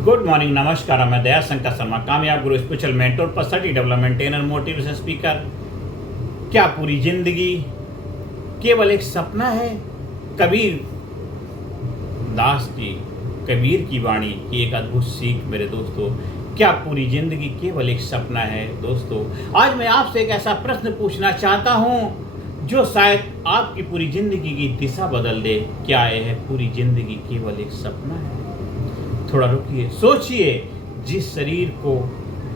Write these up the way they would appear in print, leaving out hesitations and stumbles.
Good morning, नमस्कार। मैं दया शंकर शर्मा, कामयाब गुरु, spiritual mentor, personality development trainer, motivation speaker. क्या पूरी जिंदगी केवल एक सपना है? कबीर दास जी, कबीर की वाणी की एक अद्भुत सीख मेरे दोस्तों। क्या पूरी जिंदगी केवल एक सपना है? दोस्तों, आज मैं आपसे एक ऐसा प्रश्न पूछना चाहता हूं जो शायद आपकी पूरी जिंदगी की दिशा बदल दे। क्या यह पूरी जिंदगी केवल एक सपना है? थोड़ा रुकिए, सोचिए। जिस शरीर को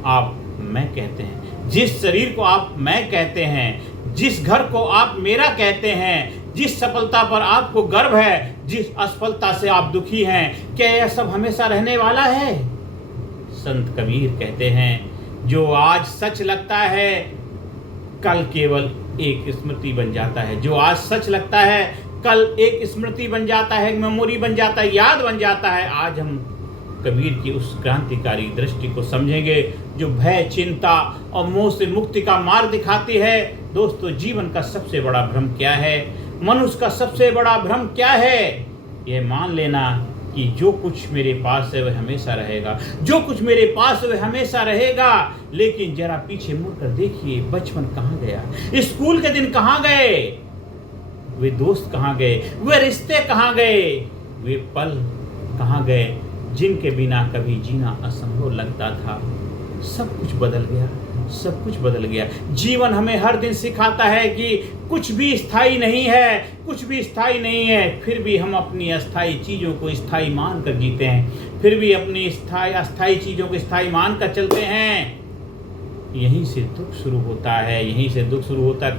आप मैं कहते हैं, जिस शरीर को आप मैं कहते हैं, जिस घर को आप मेरा कहते हैं, जिस सफलता पर आपको गर्व है, जिस असफलता से आप दुखी हैं, क्या यह सब हमेशा रहने वाला है? संत कबीर कहते हैं, जो आज सच लगता है कल केवल एक स्मृति बन जाता है। जो आज सच लगता है कल एक स्मृति बन जाता है, मेमोरी बन जाता है, याद बन जाता है। आज हम कबीर की उस क्रांतिकारी दृष्टि को समझेंगे जो भय, चिंता और मोह से मुक्ति का मार्ग दिखाती है। दोस्तों, जीवन का सबसे बड़ा भ्रम क्या है? मनुष्य का सबसे बड़ा भ्रम क्या है? यह मान लेना कि जो कुछ मेरे पास है वह हमेशा रहेगा, जो कुछ मेरे पास है वह हमेशा रहेगा। लेकिन जरा पीछे मुड़कर देखिए, बचपन कहाँ गया? स्कूल के दिन कहाँ गए? वे दोस्त कहाँ गए? वे रिश्ते कहाँ गए? वे पल कहाँ गए जिनके बिना कभी जीना असंभव लगता था? सब कुछ बदल गया, सब कुछ बदल गया। जीवन हमें हर दिन सिखाता है कि कुछ भी स्थायी नहीं है, कुछ भी स्थायी नहीं है। फिर भी हम अपनी अस्थायी चीज़ों को स्थायी मान कर जीते हैं, फिर भी अपनी अस्थायी चीज़ों को स्थायी मान कर चलते हैं। यहीं से दुख शुरू होता है, यहीं से दुख शुरू होता है।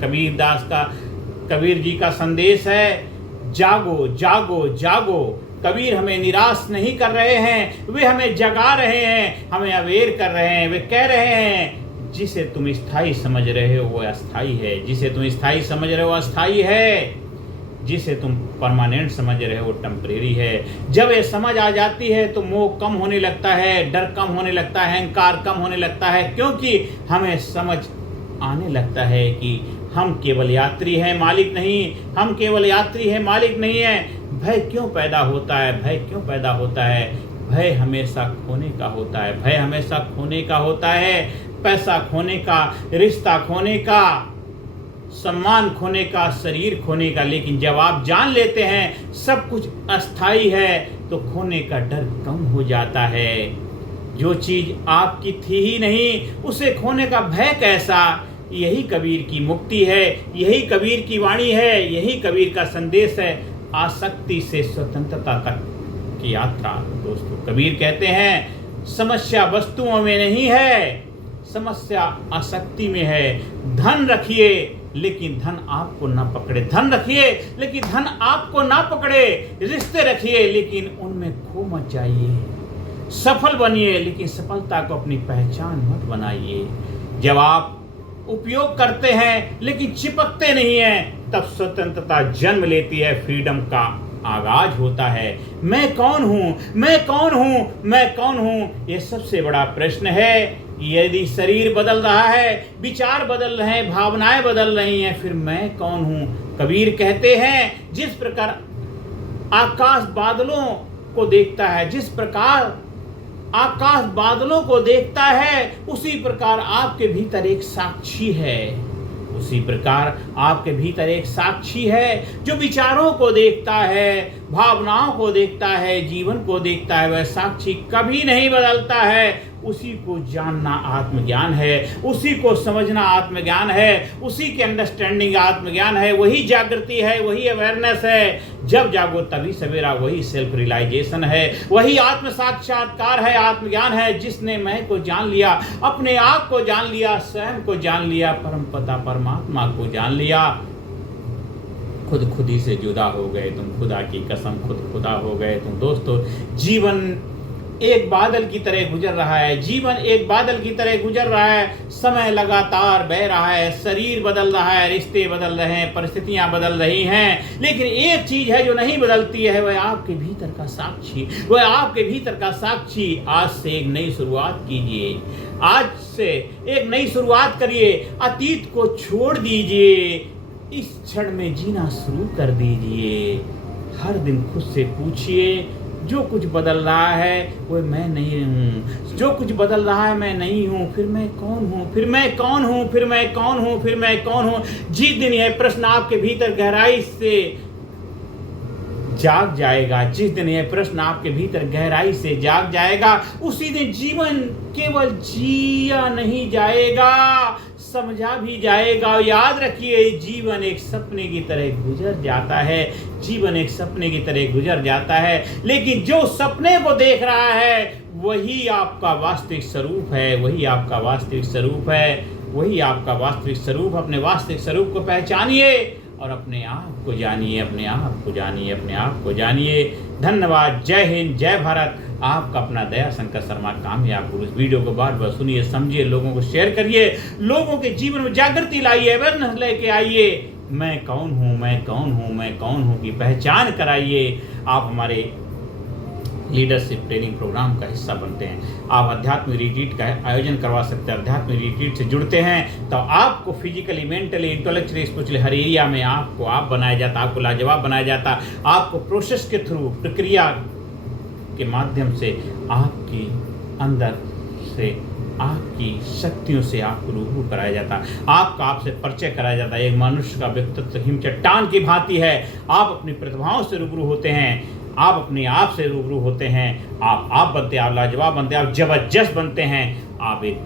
कबीर जी का संदेश है, जागो जागो जागो। कबीर हमें निराश नहीं कर रहे हैं, वे हमें जगा रहे हैं, हमें अवेयर कर रहे हैं। वे कह रहे हैं, जिसे तुम स्थायी समझ रहे हो वो अस्थायी है, जिसे तुम स्थायी समझ रहे हो अस्थायी है, जिसे तुम परमानेंट समझ रहे हो वो टेम्परेरी है। जब ये समझ आ जाती है तो मोह कम होने लगता है, डर कम होने लगता है, अहंकार कम होने लगता है, क्योंकि हमें समझ आने लगता है कि हम केवल यात्री हैं, मालिक नहीं। हम केवल यात्री हैं, मालिक नहीं है। भय क्यों पैदा होता है? भय क्यों पैदा होता है? भय हमेशा खोने का होता है, भय हमेशा खोने का होता है। पैसा खोने का, रिश्ता खोने का, सम्मान खोने का, शरीर खोने का। लेकिन जब आप जान लेते हैं सब कुछ अस्थाई है तो खोने का डर कम हो जाता है। जो चीज आपकी थी ही नहीं उसे खोने का भय कैसा? यही कबीर की मुक्ति है, यही कबीर की वाणी है, यही कबीर का संदेश है। आसक्ति से स्वतंत्रता तक की यात्रा। दोस्तों, कबीर कहते हैं, समस्या वस्तुओं में नहीं है, समस्या आसक्ति में है। धन रखिए लेकिन धन आपको ना पकड़े, धन रखिए लेकिन धन आपको ना पकड़े। रिश्ते रखिए लेकिन उनमें खो मत जाइए। सफल बनिए लेकिन सफलता को अपनी पहचान मत बनाइए। जब आप उपयोग करते हैं लेकिन चिपकते नहीं हैं, तब स्वतंत्रता जन्म लेती है, फ्रीडम का आगाज होता है। मैं कौन हूं? मैं कौन हूं? मैं कौन हूं? यह सबसे बड़ा प्रश्न है। यदि शरीर बदल रहा है, विचार बदल रहे हैं, भावनाएं बदल रही हैं, फिर मैं कौन हूं? कबीर कहते हैं, जिस प्रकार आकाश बादलों को देखता है, जिस प्रकार आकाश बादलों को देखता है, उसी प्रकार आपके भीतर एक साक्षी है। उसी प्रकार आपके भीतर एक साक्षी है जो विचारों को देखता है, भावनाओं को देखता है, जीवन को देखता है। वह साक्षी कभी नहीं बदलता है। उसी को जानना आत्मज्ञान है, उसी को समझना आत्मज्ञान है, उसी के अंडरस्टैंडिंग आत्मज्ञान है। वही जागृति है, वही अवेयरनेस है। जब जागो तभी सवेरा, वही सेल्फ रियलाइजेशन है, वही आत्म साक्षात्कार है, आत्मज्ञान है। जिसने मैं को जान लिया, अपने आप को जान लिया, स्वयं को जान लिया, परम पिता परमात्मा को जान लिया, खुद खुदी से जुदा हो गए तुम, खुदा की कसम खुद खुदा हो गए तुम। दोस्तों, जीवन एक बादल की तरह गुजर रहा है, जीवन एक बादल की तरह गुजर रहा है। समय लगातार बह रहा है, शरीर बदल रहा है, रिश्ते बदल रहे हैं, परिस्थितियां बदल रही हैं। लेकिन एक चीज है जो नहीं बदलती है, वह आपके भीतर का साक्षी, वह आपके भीतर का साक्षी। आज से एक नई शुरुआत कीजिए, आज से एक नई शुरुआत करिए। अतीत को छोड़ दीजिए, इस क्षण में जीना शुरू कर दीजिए। हर दिन खुद से पूछिए, जो कुछ बदल रहा है वो मैं नहीं हूँ, जो कुछ बदल रहा है मैं नहीं हूँ, फिर मैं कौन हूँ, फिर मैं कौन हूँ, फिर मैं कौन हूँ, फिर मैं कौन हूँ। जिस दिन यह प्रश्न आपके भीतर गहराई से जाग जाएगा, जिस दिन यह प्रश्न आपके भीतर गहराई से जाग जाएगा, उसी दिन जीवन केवल जिया नहीं जाएगा, समझा भी जाएगा। याद रखिए, जीवन एक सपने की तरह गुजर जाता है, जीवन एक सपने की तरह गुजर जाता है, लेकिन जो सपने को देख रहा है वही आपका वास्तविक स्वरूप है, वही आपका वास्तविक स्वरूप है, वही आपका वास्तविक स्वरूप। अपने वास्तविक स्वरूप को पहचानिए और अपने आप को जानिए, अपने आप को जानिए, अपने आप को जानिए। धन्यवाद। जय हिंद, जय भारत। आपका अपना दया शंकर शर्मा, कामयाब गुरु। इस वीडियो को बार बार सुनिए, समझिए, लोगों को शेयर करिए, लोगों के जीवन में जागृति लाइए, अवेयरनेस लेके आइए। मैं कौन हूँ, मैं कौन हूँ, मैं कौन हूँ की पहचान कराइए। आप हमारे लीडरशिप ट्रेनिंग प्रोग्राम का हिस्सा बनते हैं। आप अध्यात्म रिट्रीट का आयोजन करवा सकते हैं। अध्यात्म रिट्रीट से जुड़ते हैं तो आपको फिजिकली, मेंटली, इंटेलेक्चुअली, स्पिरिचुअली हर एरिया में आपको आप बनाया जाता, आपको लाजवाब बनाया जाता। आपको प्रोसेस के थ्रू, प्रक्रिया के माध्यम से आपकी अंदर से, आपकी शक्तियों से आपको रूबरू कराया जाता, आपका आपसे परिचय कराया जाता है। एक मनुष्य का व्यक्तित्व हिम चट्टान की भांति है। आप अपनी प्रतिभाओं से रूबरू होते हैं, आप अपने आप से रूबरू होते हैं, आप बनते हैं, आप लाजवाब बनते हैं, आप जबरदस्त बनते हैं, आप एक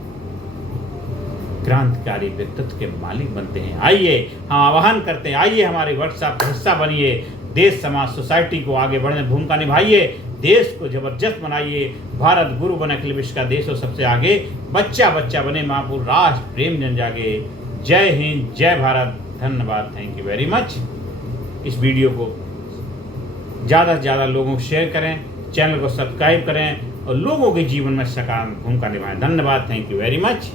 क्रांतिकारी व्यक्तित्व के मालिक बनते हैं। आइए हम आह्वान करते हैं, आइए हमारे वर्कशॉप का हिस्सा बनिए। देश, समाज, सोसाइटी को आगे बढ़ने में भूमिका निभाइए, देश को जबरदस्त बनाइए। भारत गुरु बने, अखिल विश्व का देश हो सबसे आगे। बच्चा बच्चा बने, महापुर राष्ट्र प्रेम जन जागे। जय हिंद, जय भारत। धन्यवाद, थैंक यू वेरी मच। इस वीडियो को ज़्यादा से ज़्यादा लोगों को शेयर करें, चैनल को सब्सक्राइब करें और लोगों के जीवन में सकारात्मक भूमिका निभाएं। धन्यवाद, थैंक यू वेरी मच।